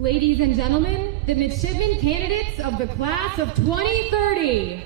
Ladies and gentlemen, the midshipman candidates of the class of 2030.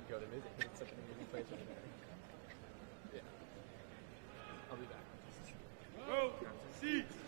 would go to visit because it's such an amazing place right there. Yeah. I'll be back. Go, seats.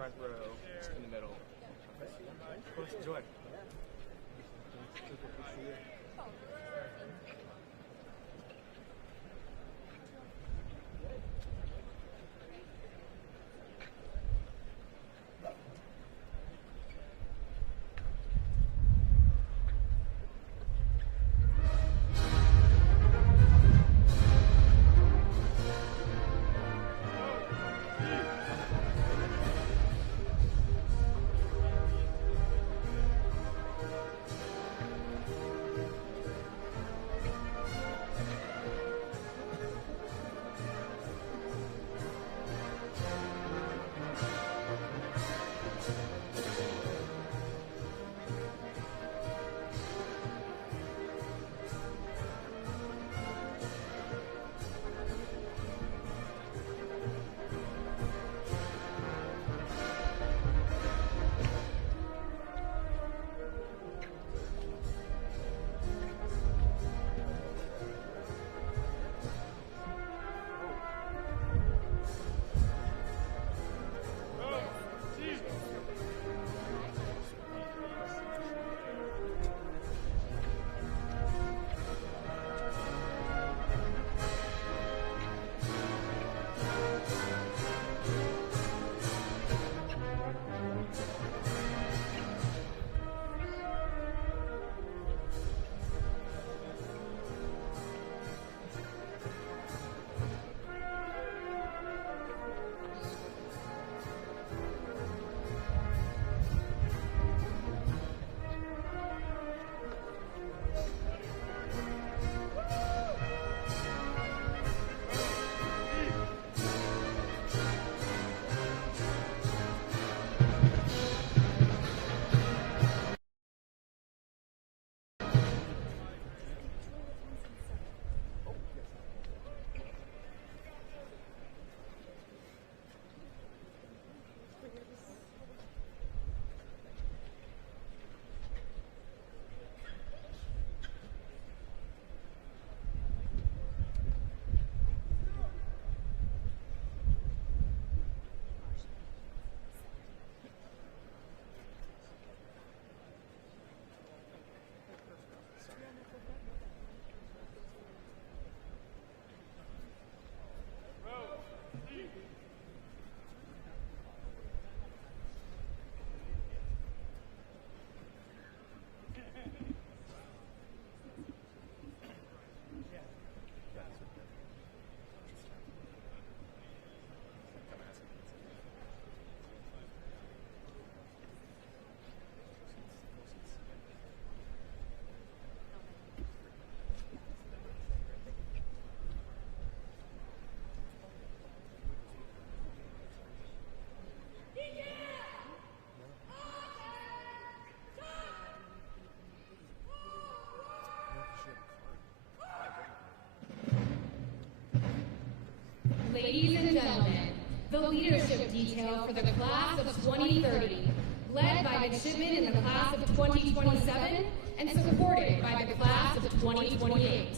front row, just in the middle. Of course, Joy. Ladies and gentlemen, the leadership detail for the class of 2030, led by midshipmen in the class of 2027 and supported by the class of 2028.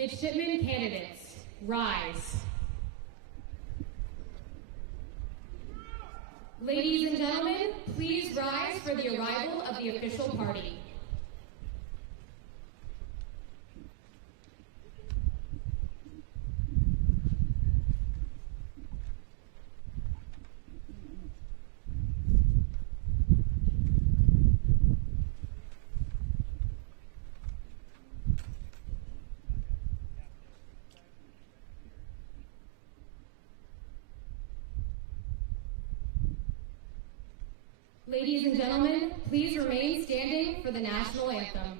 Midshipmen candidates, rise. Ladies and gentlemen, please rise for the arrival of the official party. Ladies and gentlemen, please remain standing for the national anthem.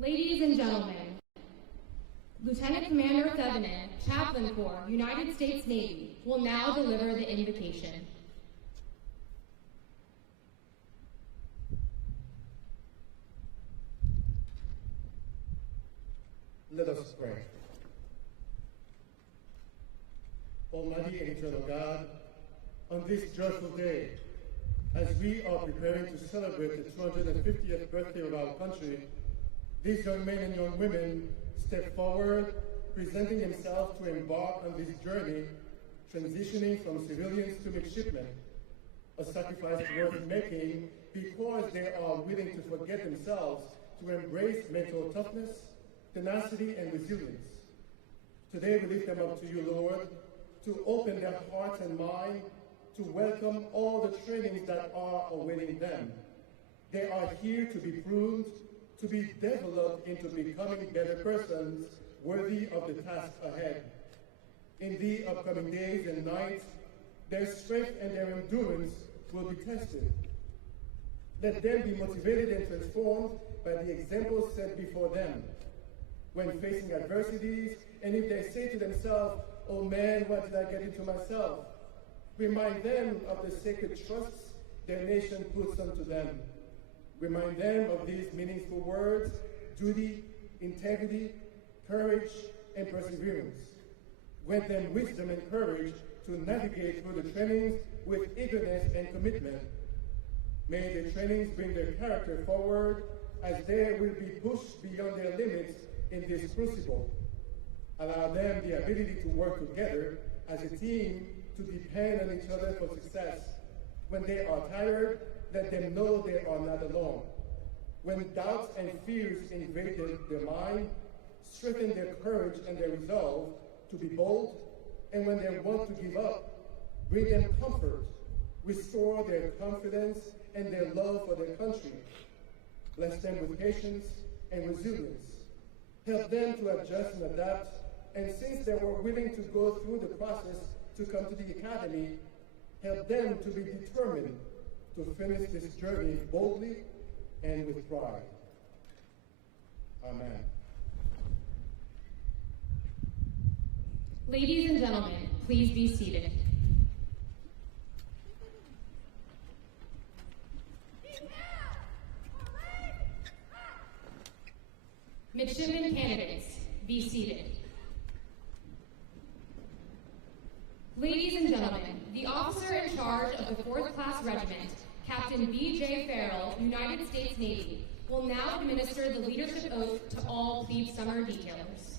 Ladies and gentlemen, Lieutenant Commander Thevenin, Chaplain Corps, United States Navy, will now deliver the invocation. Let us pray. Almighty and eternal God, on this joyful day, as we are preparing to celebrate the 250th birthday of our country, these young men and young women step forward, presenting themselves to embark on this journey, transitioning from civilians to midshipmen, a sacrifice worth making because they are willing to forget themselves to embrace mental toughness, tenacity, and resilience. Today we lift them up to you, Lord, to open their hearts and minds to welcome all the trainings that are awaiting them. They are here to be pruned, to be developed into becoming better persons worthy of the task ahead. In the upcoming days and nights, their strength and their endurance will be tested. Let them be motivated and transformed by the examples set before them. When facing adversities, and if they say to themselves, "Oh man, what did I get into myself?" Remind them of the sacred trusts their nation puts unto them. Remind them of these meaningful words: duty, integrity, courage, and perseverance. Grant them wisdom and courage to navigate through the trainings with eagerness and commitment. May the trainings bring their character forward as they will be pushed beyond their limits in this crucible. Allow them the ability to work together as a team, to depend on each other for success. When they are tired, let them know they are not alone. When doubts and fears invade their mind, strengthen their courage and their resolve to be bold. And when they want to give up, bring them comfort, restore their confidence and their love for their country. Bless them with patience and resilience. Help them to adjust and adapt. And since they were willing to go through the process to come to the academy, help them to be determined to finish this journey boldly and with pride. Amen. Ladies and gentlemen, please be seated. Midshipman candidates, be seated. Ladies and gentlemen, the officer in charge of the 4th Class Regiment, Captain B.J. Farrell, United States Navy, will now administer the leadership oath to all plebe summer detailers.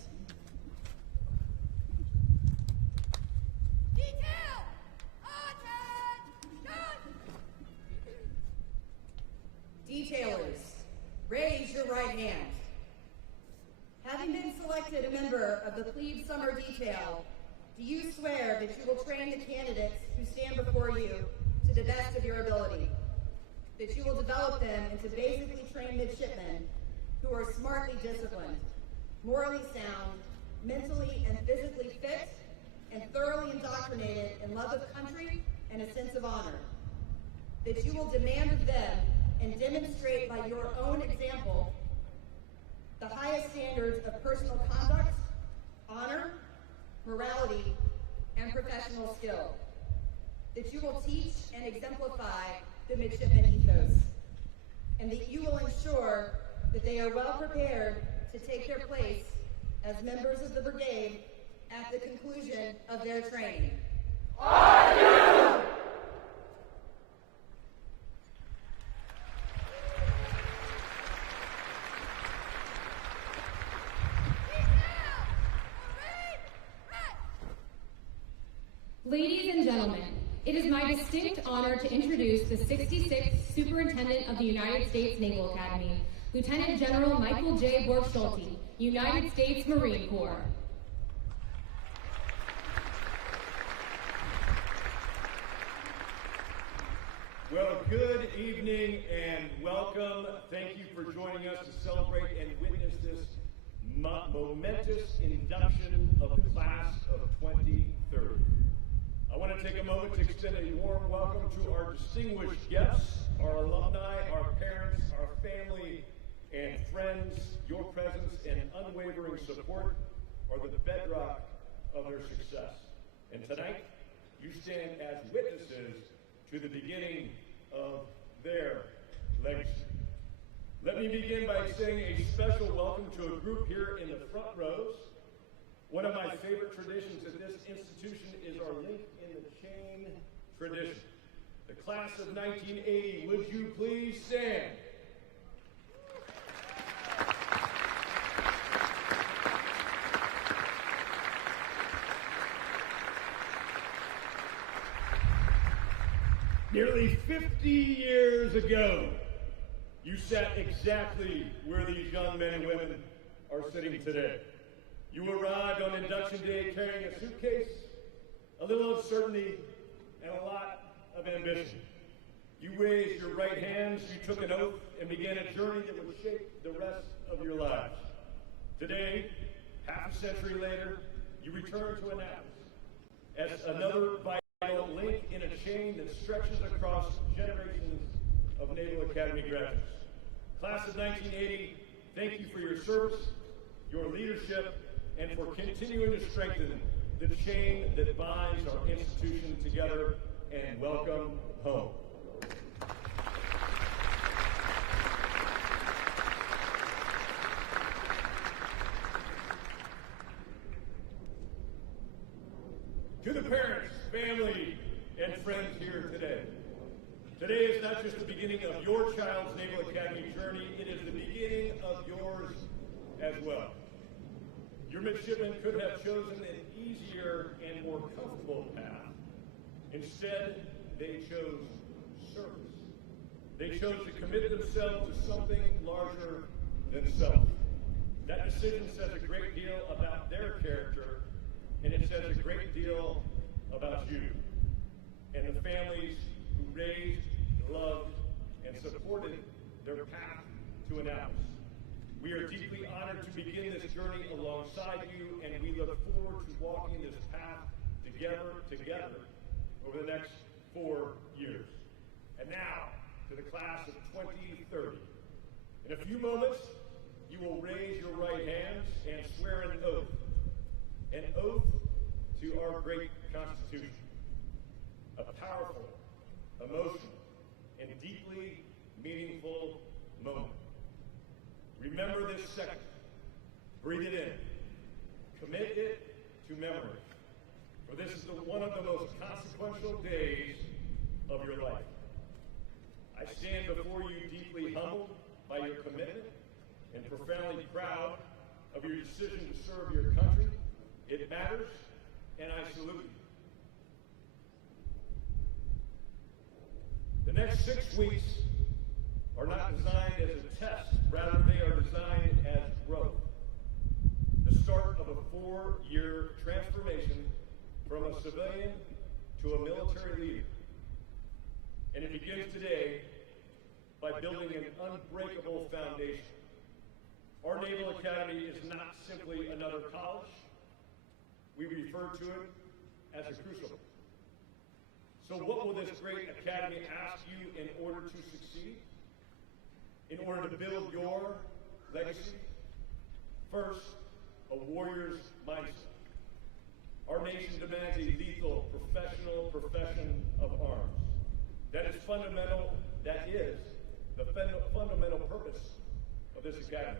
Detail! Attention! Detailers, raise your right hand. Having been selected a member of the plebe summer detail, do you swear that you will train the candidates who stand before you to the best of your ability? That you will develop them into basically trained midshipmen who are smartly disciplined, morally sound, mentally and physically fit, and thoroughly indoctrinated in love of country and a sense of honor? That you will demand of them and demonstrate by your own example the highest standards of personal conduct, honor, morality, and professional skill. That you will teach and exemplify the midshipman ethos, and that you will ensure that they are well prepared to take their place as members of the brigade at the conclusion of their training. Are you? Ladies and gentlemen, it is my distinct honor to introduce the 66th Superintendent of the United States Naval Academy, Lieutenant General Michael J. Borg-Schulte, United States Marine Corps. Well, good evening and welcome. Thank you for joining us to celebrate and witness this momentous induction of the class of 2030. I want to take a moment to extend a warm welcome to our distinguished guests, our alumni, our parents, our family, and friends, your presence and unwavering support are the bedrock of their success. And tonight, you stand as witnesses to the beginning of their legacy. Let me begin by saying a special welcome to a group here in the front rows. One of my favorite traditions at this institution is our link in the chain tradition. The class of 1980, would you please stand? Nearly 50 years ago, you sat exactly where these young men and women are sitting today. You arrived on induction day carrying a suitcase, a little uncertainty, and a lot of ambition. You raised your right hands, you took an oath, and began a journey that would shape the rest of your lives. Today, half a century later, you return to Annapolis as another vital link in a chain that stretches across generations of Naval Academy graduates. Class of 1980, thank you for your service, your leadership, and for continuing to strengthen the chain that binds our institution together, and welcome home. To the parents, family, and friends here today. Today is not just the beginning of your child's Naval Academy journey, it is the beginning of yours as well. Your midshipmen could have chosen an easier and more comfortable path. Instead, they chose service. They chose to commit themselves to something larger than self. That decision says a great deal about their character, and it says a great deal about you and the families who raised, loved, and supported their path to Annapolis. We are deeply honored to begin this journey alongside you, and we look forward to walking this path together over the next 4 years. And now, to the class of 2030. In a few moments, you will raise your right hands and swear an oath to our great Constitution. A powerful, emotional, and deeply meaningful moment. Remember this second. Breathe it in. Commit it to memory. For this is one of the most consequential days of your life. I stand before you deeply humbled by your commitment and profoundly proud of your decision to serve your country. It matters, and I salute you. The next 6 weeks are not designed as a test, rather they are designed as growth. The start of a 4-year transformation from a civilian to a military leader. And it begins today by building an unbreakable foundation. Our Naval Academy is not simply another college. We refer to it as a crucible. So what will this great academy ask you in order to succeed? In order to build your legacy? First, a warrior's mindset. Our nation demands a lethal, professional profession of arms. That is fundamental, that is the fundamental purpose of this academy.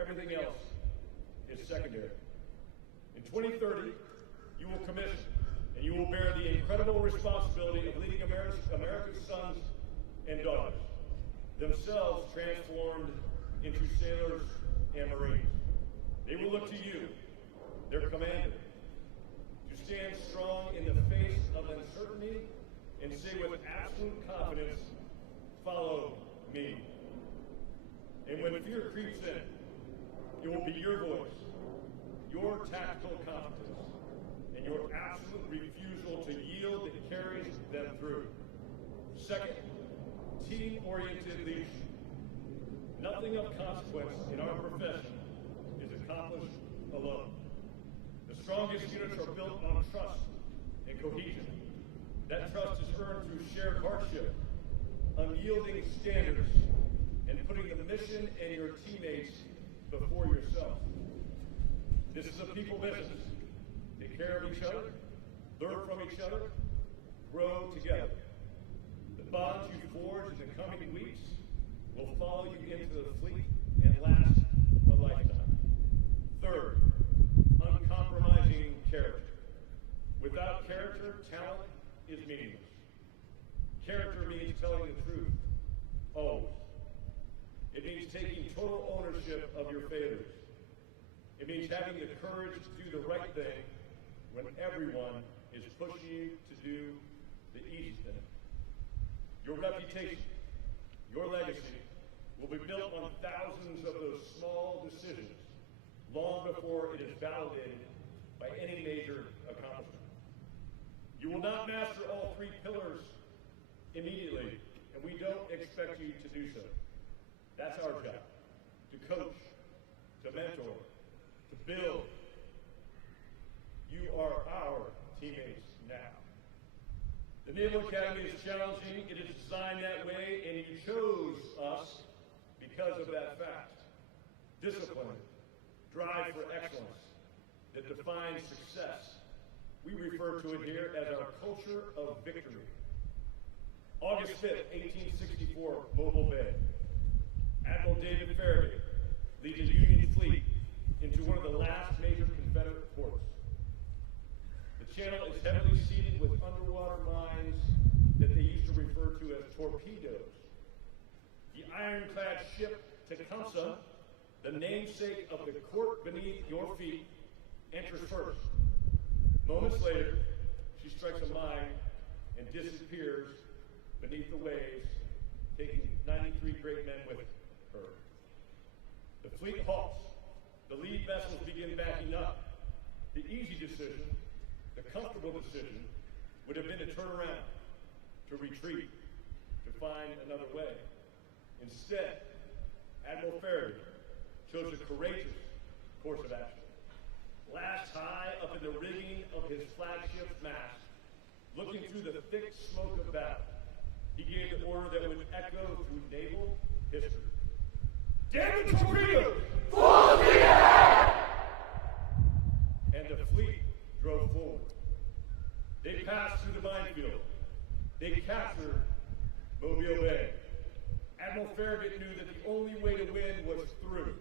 Everything else is secondary. In 2030, you will commission and you will bear the incredible responsibility of leading America's sons and daughters, themselves transformed into sailors and Marines. They will look to you, their commander, to stand strong in the face of uncertainty and say with absolute confidence, follow me. And when fear creeps in, it will be your voice, your tactical competence, and your absolute refusal to yield that carries them through. Second, team-oriented leadership. Nothing of consequence in our profession is accomplished alone. The strongest units are built on trust and cohesion. That trust is earned through shared hardship, unyielding standards, and putting the mission and your teammates before yourself. This is a people business. Take care of each other, learn from each other, grow together. The bonds you forge in the coming weeks will follow you into the fleet and last a lifetime. Third, uncompromising character. Without character, talent is meaningless. Character means telling the truth, always. It means taking total ownership of your failures. It means having the courage to do the right thing when everyone is pushing you to do the easy thing. Your reputation, your legacy, will be built on thousands of those small decisions long before it is validated by any major accomplishment. You will not master all three pillars immediately, and we don't expect you to do so. That's our job, to coach, to mentor, to build. You are our teammates now. The Naval Academy is challenging. It is designed that way, and you chose us because of that fact. Discipline, drive for excellence that defines success. We refer to it here as our culture of victory. August 5th, 1864, Mobile Bay. Admiral David Farragut leads a Union fleet into one of the last major Confederate ports. The channel is heavily seeded with underwater mines that they used to refer to as torpedoes. The ironclad ship Tecumseh, the namesake of the court beneath your feet, enters first. Moments later, she strikes a mine and disappears beneath the waves, taking 93 great men with her. The fleet halts. The lead vessels begin backing up. The easy decision, the comfortable decision, would have been to turn around, to retreat, to find another way. Instead, Admiral Farragut chose a courageous course of action. Last high up in the rigging of his flagship's mast, looking through the thick smoke of battle, he gave the order that would echo through naval history. Damn the torpedoes! Full speed ahead! And the fleet drove forward. They passed through the minefield. They captured Mobile Bay. Admiral Farragut knew that the only way to win was through.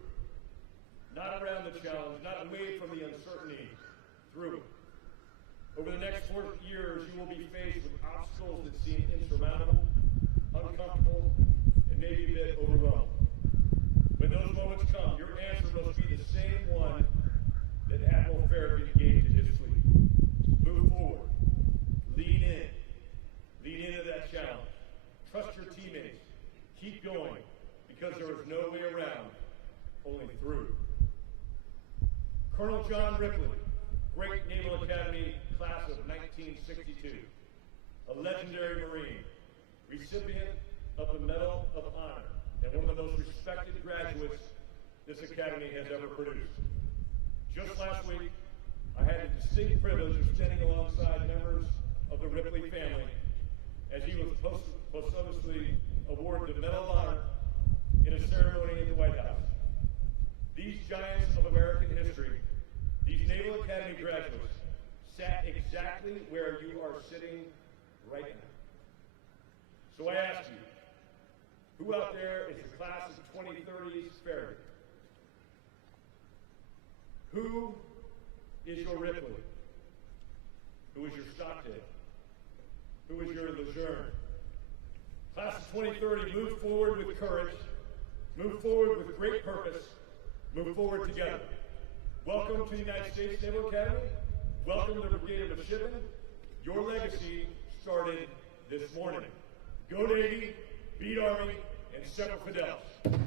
Not around the challenge, not away from the uncertainty, through it. Over the next 4 years, you will be faced with obstacles that seem insurmountable, uncomfortable, and maybe a bit overwhelming. When those moments come, your answer must be the same one that Admiral Farragut gave to his fleet. Move forward. Lean in. Lean into that challenge. Trust your teammates. Keep going, because there is no way around, only through. Colonel John Ripley, great Naval Academy class of 1962, a legendary Marine, recipient of the Medal of Honor, and one of the most respected graduates this Academy has ever produced. Just last week, I had the distinct privilege of standing alongside members of the Ripley family as he was posthumously awarded the Medal of Honor in a ceremony at the White House. These giants of American history, these Naval Academy graduates, sat exactly where you are sitting right now. So I ask you, who out there is the class of 2030's Farragut? Who is your Ripley? Who is your Stockdale? Who is your Lejeune? Class of 2030, move forward with courage, move forward with great purpose, move forward together. Welcome to the United States Naval Academy. Welcome to Brigade of Midshipmen. Your legacy started this morning. Go Navy, beat Army, and Semper Fidelis.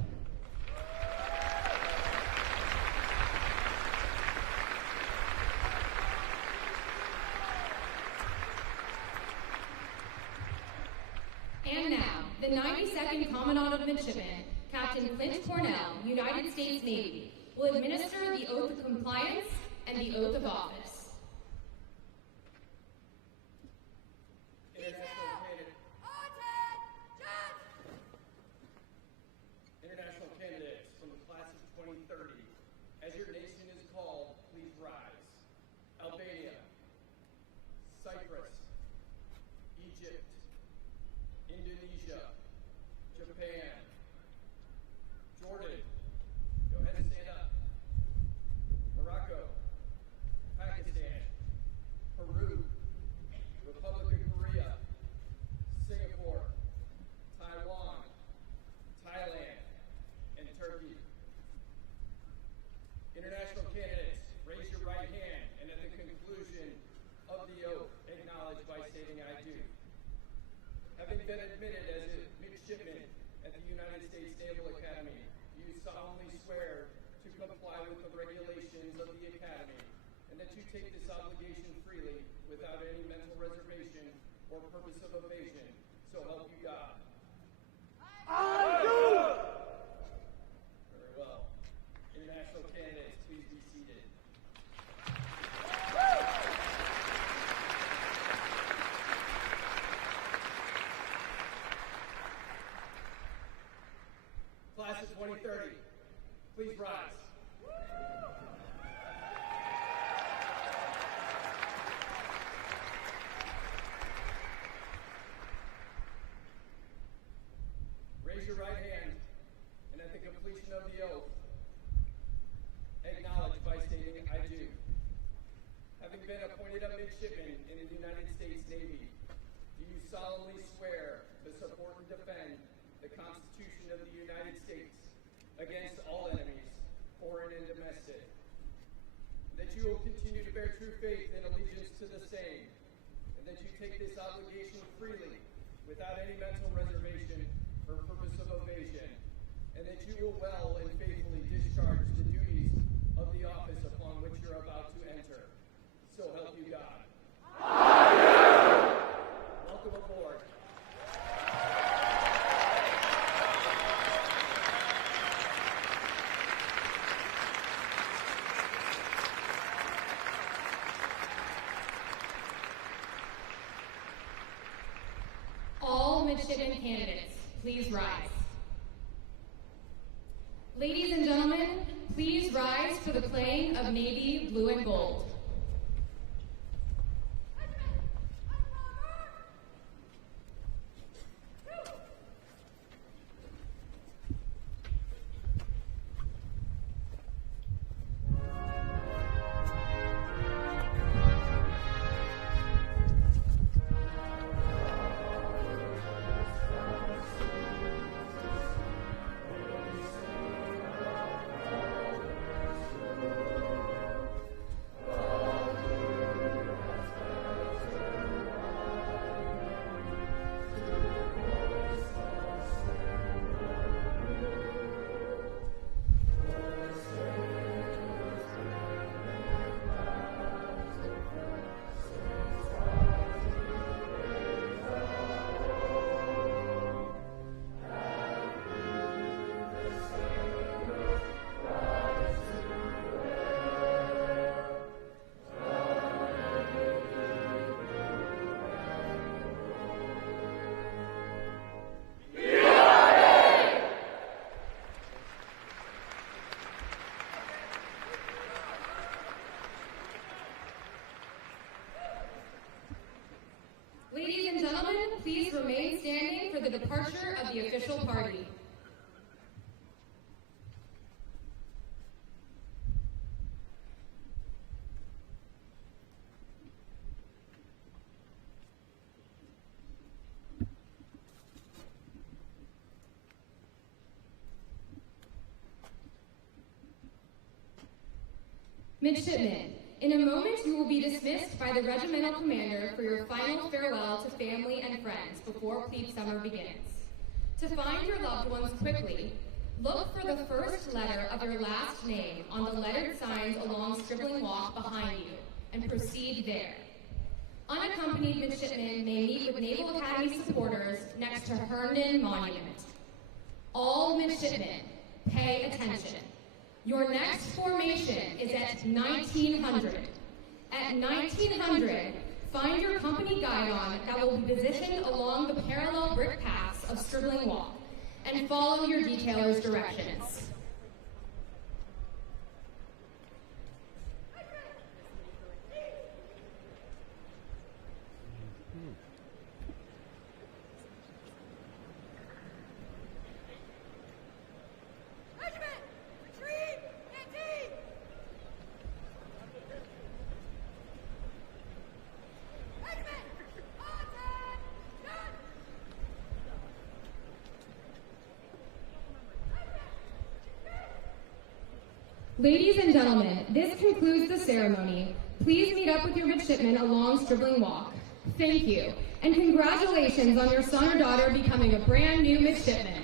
And now, the 92nd Commandant of Midshipmen, Captain Clint Cornell, United States Navy, will administer the oath of compliance and the oath of office. In Indonesia, Japan, Jordan, go ahead and stand up, Morocco, Pakistan, Peru, Republic of Korea, Singapore, Taiwan, Thailand, and Turkey. International candidates, raise your right hand, and at the conclusion of the oath, acknowledge by stating "I do." Having been admitted as a midshipman at the United States Naval Academy, do you solemnly swear to comply with the regulations of the Academy, and that you take this obligation freely, without any mental reservation or purpose of evasion, so help you God? I do! Very well. International candidates, please be seated. Class of 2030, please rise. Raise your right hand, and at the completion of the oath, acknowledge by stating "I do." Having been appointed a midshipman in the United States Navy, do you solemnly swear to support and defend the Constitution of the United States against all enemies, foreign and domestic, that you will continue to bear true faith and allegiance to the same, and that you take this obligation freely, without any mental reservation or purpose of evasion, and that you will well and faithfully discharge the duties of the office upon which you're about to enter. So help you God. I do! Welcome aboard. All midshipman candidates, please rise. Ladies and gentlemen, please rise for the playing of Navy Blue and Gold. Ladies and gentlemen, please remain standing for the departure of the official party. Midshipmen, in a moment you will be dismissed by the regimental commander for your final farewell to family and friends before plebe summer begins. To find your loved ones quickly, look for the first letter of your last name on the lettered signs along Stripling Walk behind you, and proceed there. Unaccompanied midshipmen may meet with Naval Academy supporters next to Herndon Monument. All midshipmen, pay attention. Your next formation is at 1900. At 1900, find your company guidon that will be positioned along the parallel brick paths of Stripling Walk, and follow your detailer's directions. Ladies and gentlemen, this concludes the ceremony. Please meet up with your midshipmen along Stribling Walk. Thank you, and congratulations on your son or daughter becoming a brand new midshipman.